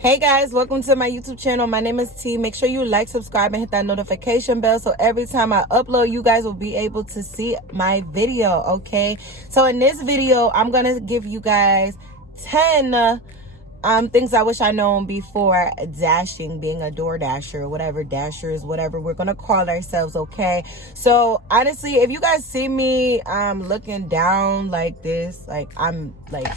Hey guys, welcome to my YouTube channel. My name is T. Make sure you like, subscribe, and hit that notification bell so every time I upload, you guys will be able to see my video, okay? So in this video, I'm going to give you guys 10 things I wish I known before dashing, being a Doordasher, whatever, dashers, whatever we're going to call ourselves, okay? So honestly, if you guys see me looking down like this, like I'm like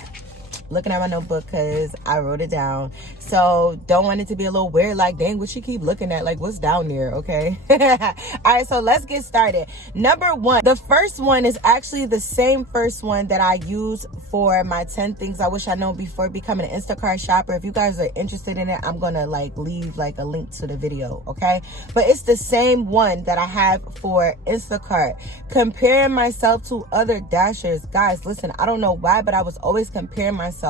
looking at my notebook because I wrote it down, so don't want it to be a little weird, like dang, what she keep looking at, like what's down there, okay? All right, so let's get started. Number one, the first one is actually the same first one that I use for my 10 things I wish I known before becoming an Instacart shopper. If you guys are interested in it, I'm gonna like leave like a link to the video, okay? But it's the same one that I have for Instacart. Comparing myself to other dashers. Guys, listen, I don't know why, but I was always comparing myself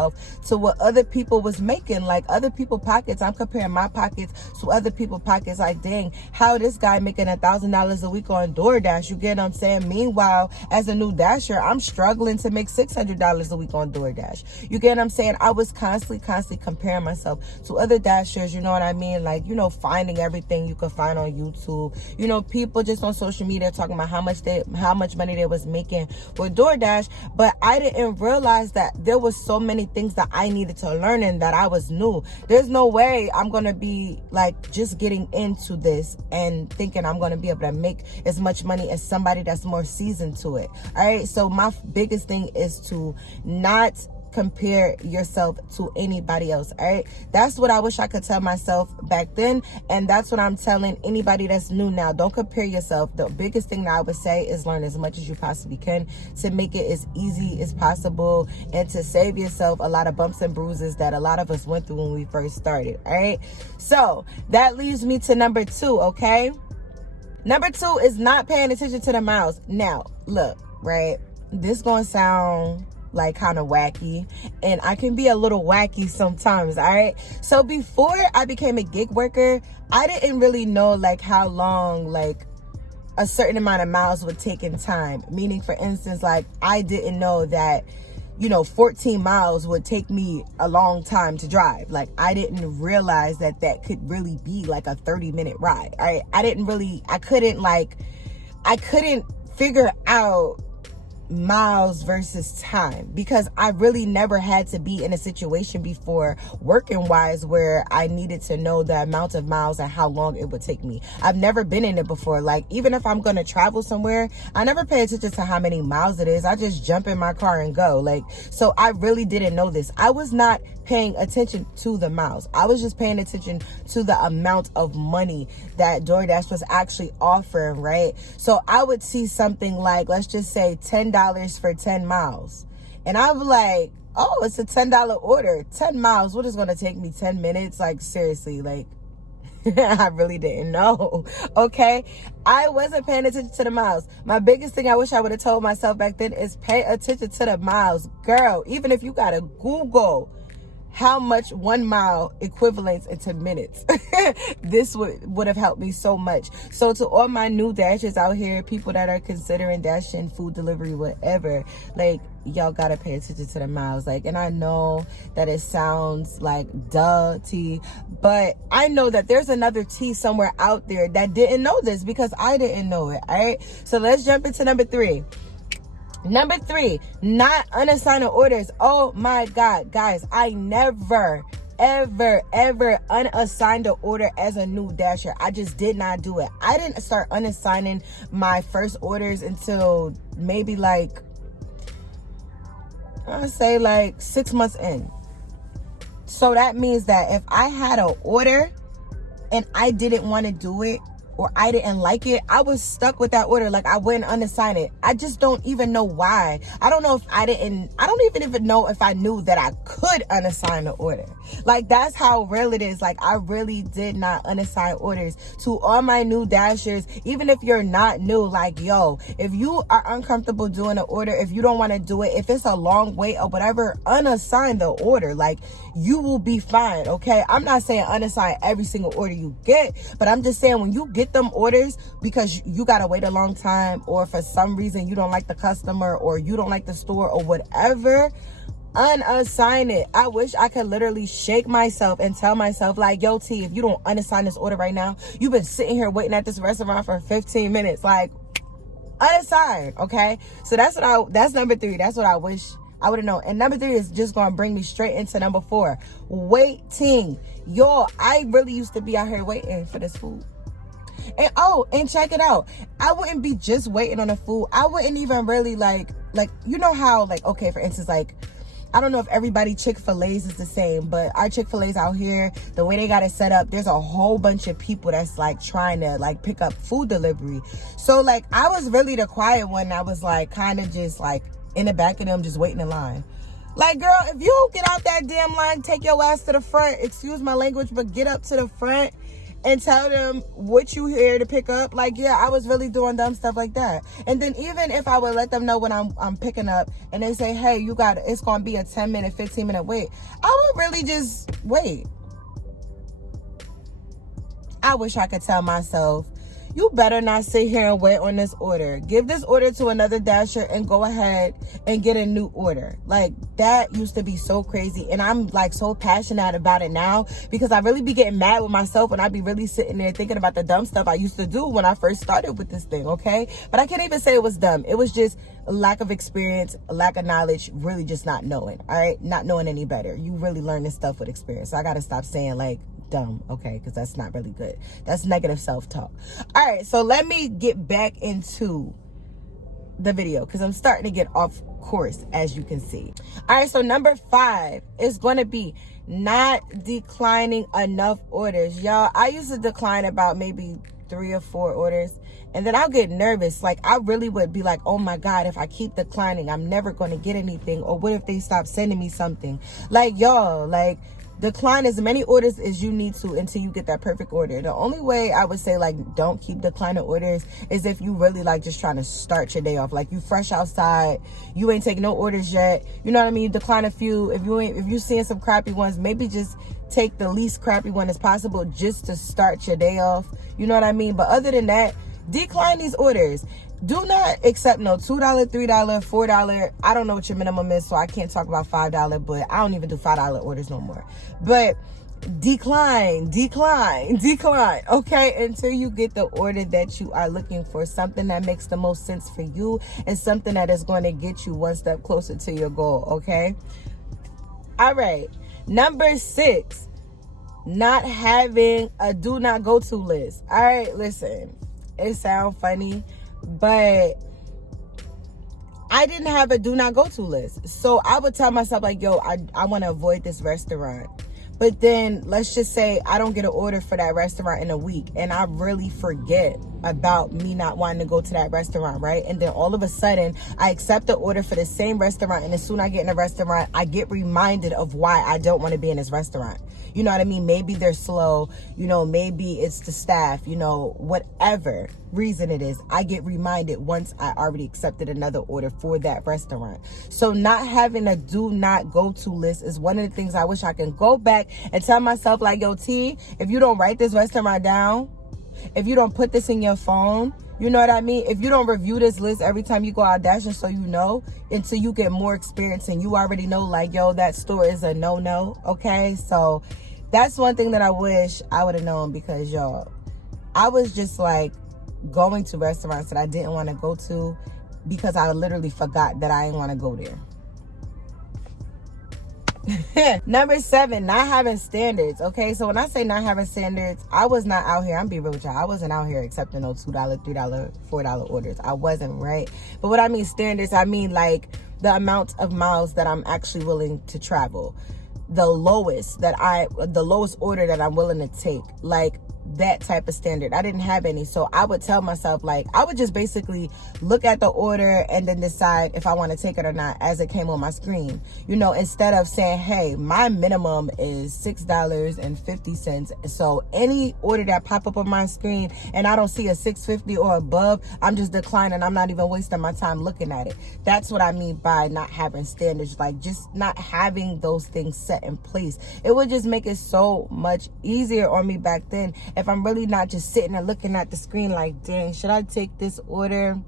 to what other people was making, like other people pockets. I'm comparing my pockets to other people pockets, like dang, how this guy making $1,000 a week on Doordash, you get what I'm saying? Meanwhile, as a new dasher, I'm struggling to make $600 a week on Doordash. You get what I'm saying? I was constantly comparing myself to other dashers, you know what I mean? Like, you know, finding everything you could find on YouTube, you know, people just on social media talking about how much money they was making with Doordash, but I didn't realize that there was so many things that I needed to learn and that I was new. There's no way I'm gonna be like just getting into this and thinking I'm gonna be able to make as much money as somebody that's more seasoned to it. All right, so my biggest thing is to not compare yourself to anybody else. All right, that's what I wish I could tell myself back then, and that's what I'm telling anybody that's new now. Don't compare yourself. The biggest thing that I would say is learn as much as you possibly can to make it as easy as possible and to save yourself a lot of bumps and bruises that a lot of us went through when we first started. All right, so that leaves me to number 2. Okay, number 2 is not paying attention to the miles. Now look, right, this gonna sound like kind of wacky, and I can be a little wacky sometimes. All right, so before I became a gig worker, I didn't really know like how long like a certain amount of miles would take in time. Meaning, for instance, like I didn't know that, you know, 14 miles would take me a long time to drive. Like I didn't realize that that could really be like a 30-minute ride. All right, I couldn't figure out miles versus time because I really never had to be in a situation before working wise where I needed to know the amount of miles and how long it would take me. I've never been in it before. Like even if I'm going to travel somewhere, I never pay attention to how many miles it is. I just jump in my car and go. Like, so I really didn't know this. I was not paying attention to the miles. I was just paying attention to the amount of money that Doordash was actually offering, right? So I would see something like, let's just say $10 for 10 miles. And I'm like, oh, it's a $10 order. 10 miles. What is going to take me 10 minutes? Like, seriously, like, I really didn't know. Okay, I wasn't paying attention to the miles. My biggest thing I wish I would have told myself back then is pay attention to the miles. Girl, even if you got to Google how much 1 mile equivalents into minutes, this would have helped me so much. So to all my new dashers out here, people that are considering dashing, food delivery, whatever, like y'all gotta pay attention to the miles. Like, and I know that it sounds like duh T, but I know that there's another T somewhere out there that didn't know this because I didn't know it. All right, so let's jump into number 3. Number 3, not unassigned orders. Oh my God, guys, I never, ever unassigned an order as a new dasher. I just did not do it. I didn't start unassigning my first orders until maybe like, I'd say like 6 months in. So that means that if I had an order and I didn't want to do it, or I didn't like it, I was stuck with that order. Like I wouldn't unassign it. I just don't even know why. I don't even know if I knew that I could unassign the order. Like that's how real it is. Like I really did not unassign orders. To all my new dashers, even if you're not new, like yo, if you are uncomfortable doing an order, if you don't want to do it, if it's a long wait or whatever, unassign the order. Like you will be fine, okay? I'm not saying unassign every single order you get, but I'm just saying when you get them orders because you gotta wait a long time, or for some reason you don't like the customer or you don't like the store or whatever, unassign it. I wish I could literally shake myself and tell myself like, yo, T, if you don't unassign this order right now, you've been sitting here waiting at this restaurant for 15 minutes. Like, unassign, okay? So that's number 3. That's what I wish I would have known. And number 3 is just going to bring me straight into number 4. Waiting. Yo, I really used to be out here waiting for this food. And check it out. I wouldn't be just waiting on the food. I wouldn't even really like, you know how, like, okay, for instance, like, I don't know if everybody Chick-fil-A's is the same, but our Chick-fil-A's out here, the way they got it set up, there's a whole bunch of people that's like trying to like pick up food delivery. So like, I was really the quiet one. I was like kind of just like in the back of them, just waiting in line. Like, girl, if you don't get out that damn line, take your ass to the front. Excuse my language, but get up to the front and tell them what you here to pick up. Like, yeah, I was really doing dumb stuff like that. And then even if I would let them know when I'm picking up and they say, hey, it's going to be a 10-minute, 15-minute wait, I would really just wait. I wish I could tell myself, you better not sit here and wait on this order. Give this order to another dasher and go ahead and get a new order. Like, that used to be so crazy. And I'm like so passionate about it now because I really be getting mad with myself when I be really sitting there thinking about the dumb stuff I used to do when I first started with this thing, okay? But I can't even say it was dumb. It was just a lack of experience, a lack of knowledge, really just not knowing, all right? Not knowing any better. You really learn this stuff with experience. So I got to stop saying like, dumb, okay, because that's not really good. That's negative self-talk. All right, so let me get back into the video because I'm starting to get off course, as you can see. All right, so number 5 is going to be not declining enough orders. Y'all, I used to decline about maybe 3 or 4 orders, and then I'll get nervous. Like, I really would be like, oh my God, if I keep declining, I'm never going to get anything. Or what if they stop sending me something? Like, y'all, like, decline as many orders as you need to until you get that perfect order. The only way I would say like don't keep declining orders is if you really like just trying to start your day off. Like, you fresh outside, you ain't taking no orders yet. You know what I mean? You decline a few. If you seeing some crappy ones, maybe just take the least crappy one as possible just to start your day off. You know what I mean? But other than that, decline these orders. Do not accept no $2, $3, $4. I don't know what your minimum is, so I can't talk about $5, but I don't even do $5 orders no more. But decline, okay, until you get the order that you are looking for, something that makes the most sense for you and something that is going to get you one step closer to your goal, okay? All right, number 6, not having a do not go to list. All right, listen, it sounds funny, but I didn't have a do not go to list. So I would tell myself like, yo, I want to avoid this restaurant. But then let's just say I don't get an order for that restaurant in a week and I really forget about me not wanting to go to that restaurant, right? And then all of a sudden I accept the order for the same restaurant, and as soon as I get in the restaurant, I get reminded of why I don't want to be in this restaurant. You know what I mean? Maybe they're slow, you know, maybe it's the staff, you know, whatever reason it is, I get reminded once I already accepted another order for that restaurant. So not having a do not go to list is one of the things I wish I can go back and tell myself like, yo, T, if you don't write this restaurant down, if you don't put this in your phone, you know what I mean? If you don't review this list every time you go out dashing, so you know, until you get more experience and you already know like, yo, that store is a no-no, okay? So that's one thing that I wish I would have known, because, y'all, I was just like going to restaurants that I didn't want to go to because I literally forgot that I didn't want to go there. Number 7, not having standards. Okay, so when I say not having standards, I was not out here, I'm being real with y'all, I wasn't out here accepting no $2, $3, $4 orders. I wasn't, right? But what I mean standards, I mean like the amount of miles that I'm actually willing to travel, the lowest order that I'm willing to take, like that type of standard. I didn't have any. So I would tell myself, like, I would just basically look at the order and then decide if I want to take it or not as it came on my screen, you know, instead of saying, hey, my minimum is $6.50. So any order that pop up on my screen and I don't see a $6.50 or above, I'm just declining. I'm not even wasting my time looking at it. That's what I mean by not having standards, like just not having those things set in place. It would just make it so much easier on me back then if I'm really not just sitting and looking at the screen like, dang, should I take this order?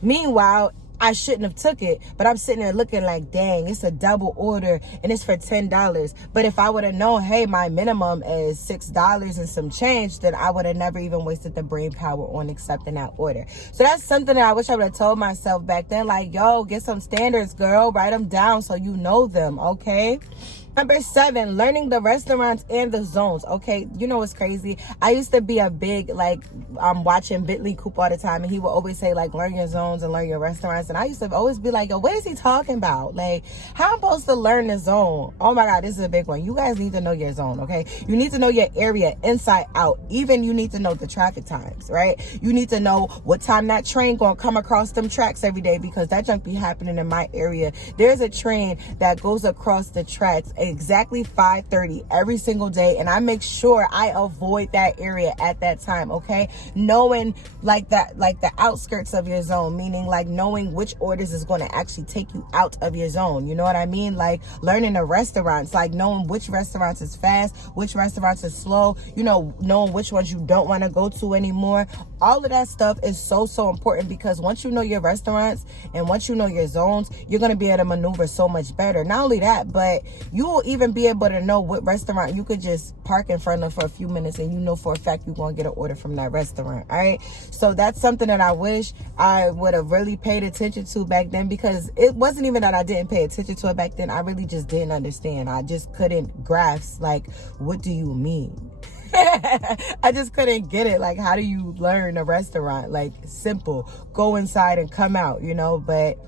Meanwhile, I shouldn't have took it, but I'm sitting there looking like, dang, it's a double order and it's for $10. But if I would have known, hey, my minimum is $6 and some change, then I would have never even wasted the brain power on accepting that order. So that's something that I wish I would have told myself back then, like, yo, get some standards, girl, write them down so you know them, okay? Number 7, learning the restaurants and the zones. Okay, you know what's crazy? I used to be a big, like, I'm watching Bentley Coop all the time, and he would always say, like, learn your zones and learn your restaurants. And I used to always be like, yo, what is he talking about? Like, how I'm supposed to learn the zone? Oh my God, this is a big one. You guys need to know your zone, okay? You need to know your area inside out. Even you need to know the traffic times, right? You need to know what time that train gonna come across them tracks every day, because that junk be happening in my area. There's a train that goes across the tracks exactly 5:30 every single day, and I make sure I avoid that area at that time, okay? Knowing like that, like the outskirts of your zone, meaning like knowing which orders is going to actually take you out of your zone, you know what I mean? Like learning the restaurants, like knowing which restaurants is fast, which restaurants is slow, you know, knowing which ones you don't want to go to anymore. All of that stuff is so important, because once you know your restaurants and once you know your zones, you're going to be able to maneuver so much better. Not only that, but you will even be able to know what restaurant you could just park in front of for a few minutes, and you know for a fact you're going to get an order from that restaurant. All right, so that's something that I wish I would have really paid attention to back then, because it wasn't even that I didn't pay attention to it back then. I really just didn't understand. I just couldn't grasp, like, what do you mean? I just couldn't get it. Like, how do you learn a restaurant? Like, simple, go inside and come out, you know? But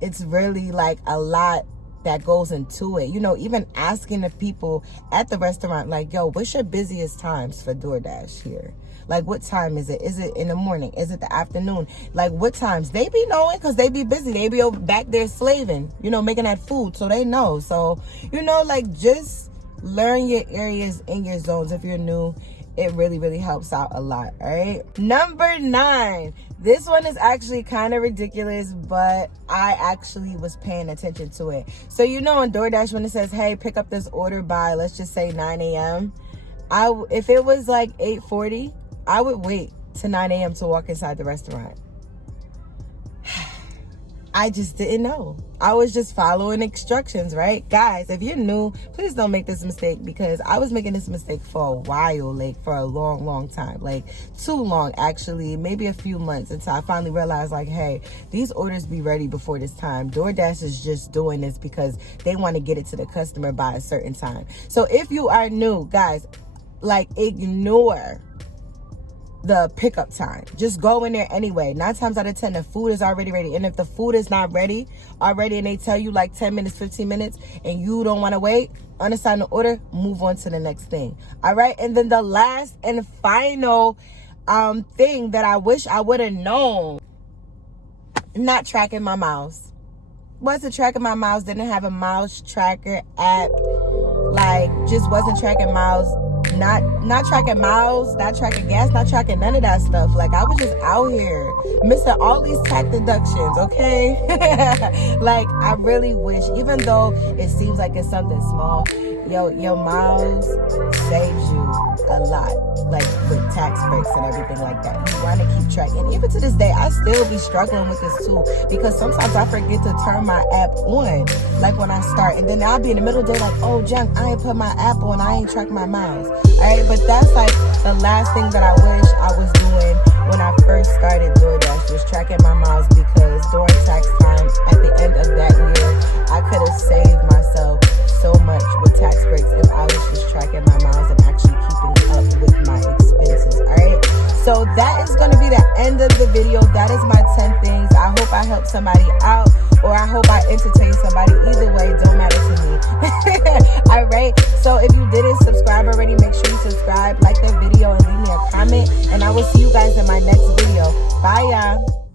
it's really like a lot that goes into it, you know. Even asking the people at the restaurant, like, yo, what's your busiest times for Doordash here? Like, what time is it? Is it in the morning? Is it the afternoon? Like, what times? They be knowing, because they be busy. They be over back there slaving, you know, making that food, so they know. So, you know, like, just learn your areas and your zones. If you're new, it really helps out a lot. All right, number 9. This one is actually kind of ridiculous, but I actually was paying attention to it. So, you know, on DoorDash, when it says, hey, pick up this order by, let's just say 9 a.m. If it was like 8:40, I would wait to 9 a.m. to walk inside the restaurant. I just didn't know. I was just following instructions, right? Guys, if you're new, please don't make this mistake, because I was making this mistake for a while, like for a long time, like too long, actually, maybe a few months, until I finally realized, like, hey, these orders be ready before this time. DoorDash is just doing this because they want to get it to the customer by a certain time. So if you are new, guys, like, ignore the pickup time. Just go in there anyway. 9 times out of 10, the food is already ready. And if the food is not ready already, and they tell you like 10 minutes, 15 minutes, and you don't want to wait, unassign the order, move on to the next thing. All right. And then the last and final thing that I wish I would have known, not tracking my miles. Wasn't tracking my miles, didn't have a miles tracker app, like, just wasn't tracking miles. Not tracking miles, not tracking gas, not tracking none of that stuff. Like, I was just out here missing all these tax deductions, okay? Like, I really wish, even though it seems like it's something small, your miles saves you a lot, like with tax breaks and everything like that. You want to keep track. And even to this day, I still be struggling with this too, because sometimes I forget to turn my app on, like when I start, and then I'll be in the middle of the day like, oh, junk, I ain't put my app on, I ain't track my miles. All right, but that's like the last thing that I wish I was doing when I first started DoorDash, was tracking my miles, because during tax time at the end of that year, I could have saved myself so much with tax breaks if I was just tracking my miles and actually keeping up with my expenses. All right, so that is going to be the end of the video. That is my 10 things. I hope I helped somebody out, or I hope I entertain somebody. Either way, don't matter to me. All right, so if you didn't subscribe already, make sure you subscribe, like the video, and leave me a comment, and I will see you guys in my next video. Bye, y'all.